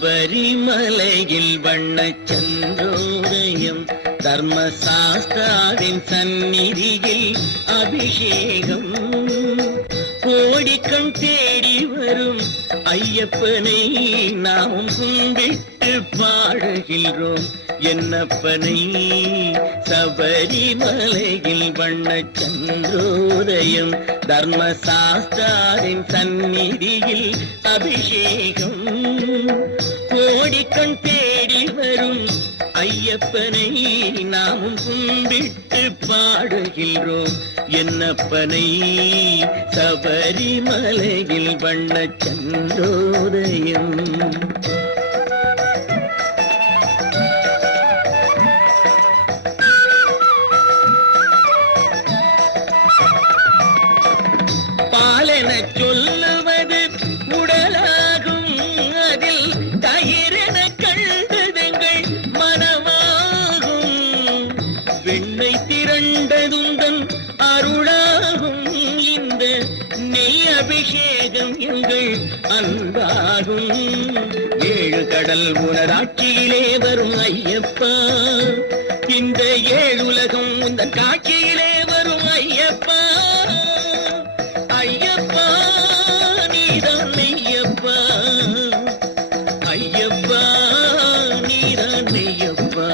சபரிமலையில் வண்ணச் சந்திரோதயம் தர்மசாஸ்தாவின் சந்நிதியில் அபிஷேகம் கோடிக்கண் தேடி வரும் ஐயப்பனை நாம் கும்பிட்டு பாடுகின்றோம் என்னப்பனை. சபரிமலையில் வண்ணச் சந்திரோதயம் தர்மசாஸ்தாவின் சந்நிதியில் அபிஷேகம் கோடிக்கண் தேடி வரும் ஐயப்பனை நாமும் கும்பிட்டு பாடுகின்றோம் என்னப்பனை. சபரிமலையில் வண்ணச் சந்திரோதயம். பாலென சொல்லுவது உடலாகும், அதில் தயிரென கண்டதெங்கள் மனமாகும். வெண்ணை திரண்டதுந்தன் அருளாகும், இந்த நெய் அபிஷேகம் எங்கள் அன்பாகும். ஏழு கடல் உணராட்சியிலே வரும் ஐயப்பா, இந்த ஏழுலகம் உந்தன் காட்சியிலே வரும் ஐயப்பா. ஐயப்பா நீதான் மெய்யப்பா, ஐயப்பா நீதான் மெய்யப்பா.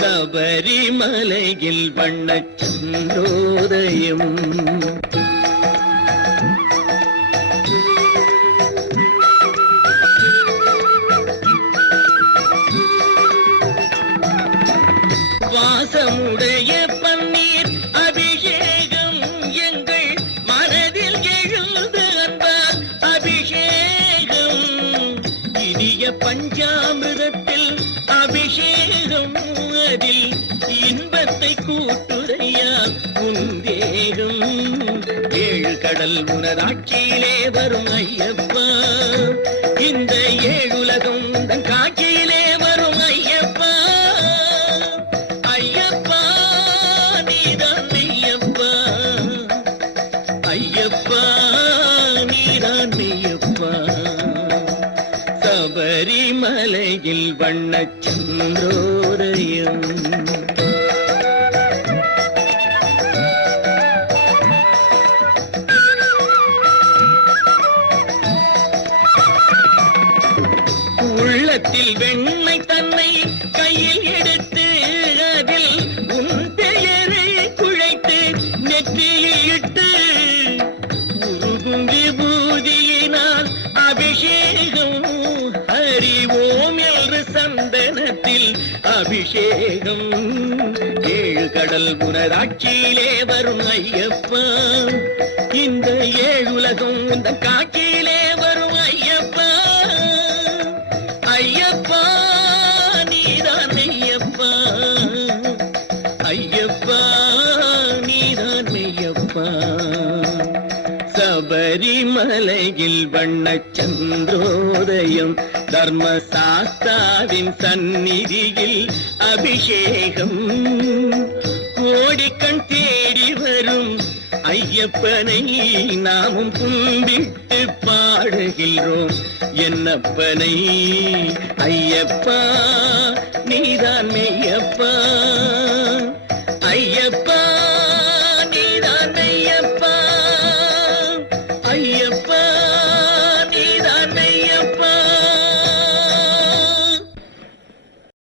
சபரிமலையில் வண்ணச் சந்திரோதயம். வாசமுடைய பன்னீர் அபிஷேகம் எங்கள் மனதில் எழுந்து அன்பார் அபிஷேகம். இனிய பஞ்சாமிரத்தில் அபிஷேகம், அதில் இன்பத்தை கூட்டுரையா உந்தேகம். ஏழு கடல் உணராட்சியிலே வரும் ஐயப்பா, இந்த ஏழுலகம் உந்தன் காட்சியிலே வரும் ஐயப்பா. ஐயப்பா நீதான் மெய்யப்பா, ஐயப்பா நீதான் மெய்யப்பா. சபரிமலையில் வண்ணச் சந்திரோதயம். உள்ளத்தில் வெண்ணை தன்னை கையில் எடுத்து அதில் உன் பெயரை குழைத்து நெற்றியில் இட்டு உருகும் விபூதியினால் அபிஷேகம். ஹரி ஓம் என்று சந்தனத்தில் அபிஷேகம். ஏழு கடல் உணராட்சியிலே வரும் ஐயப்பா, இந்த ஏழுலகம் இந்த காட்சியிலே வரும் ஐயப்பா. ஐயப்பா நீதான் மெய்யப்பா, ஐயப்பா நீதான் மெய்யப்பா. சபரிமலையில் வண்ணச் சந்திரோதயம் தர்மசாஸ்தாவின் சந்நிதியில் அபிஷேகம் கோடிக்கண் தேடி வரும் ஐயப்பனை நாமும் கும்பிட்டு பாடுகின்றோம் என்னப்பனை. ஐயப்பா நீதான் மெய்யப்பா, ஐயப்பா